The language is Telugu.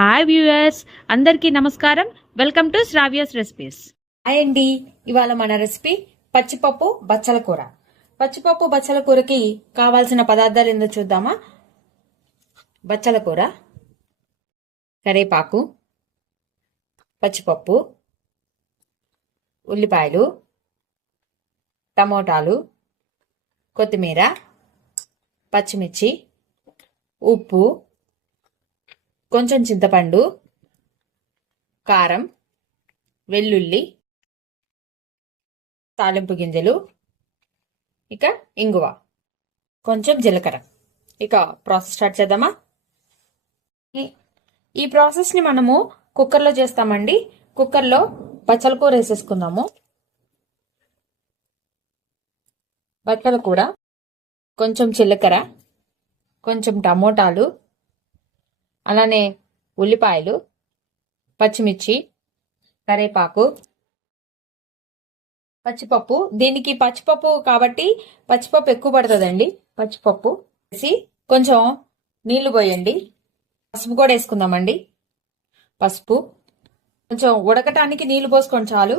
హాయ్ వ్యూయర్స్, అందరికీ నమస్కారం. Welcome to Sravya's recipes. Hi అండి. ఇవాళ మన రెసిపీ పచ్చిపప్పు బచ్చల కూర. పచ్చిపప్పు బచ్చల కూరకి కావాల్సిన పదార్థాలు ఏందో చూద్దామా. బచ్చల కూర, కరివేపాకు, పచ్చిపప్పు, ఉల్లిపాయలు, టమోటాలు, కొత్తిమీర, పచ్చిమిర్చి, ఉప్పు, కొంచెం చింతపండు, కారం, వెల్లుల్లి, తాలింపు గింజలు, ఇక ఇంగువ, కొంచెం జీలకర్ర. ఇక ప్రాసెస్ స్టార్ట్ చేద్దామా. ఈ ప్రాసెస్ని మనము కుక్కర్లో చేస్తామండి. కుక్కర్లో బచ్చల కూర వేసేసుకుందాము. బచ్చల కూర, కొంచెం జీలకర్ర, కొంచెం టమోటాలు, అలానే ఉల్లిపాయలు, పచ్చిమిర్చి, కరివేపాకు, పచ్చిపప్పు. దీనికి పచ్చిపప్పు కాబట్టి పచ్చిపప్పు ఎక్కువ పడుతుందండి. పచ్చిపప్పు వేసి కొంచెం నీళ్లు పోయండి. పసుపు కూడా వేసుకుందామండి. పసుపు కొంచెం ఉడకటానికి నీళ్లు పోసుకోండి చాలు.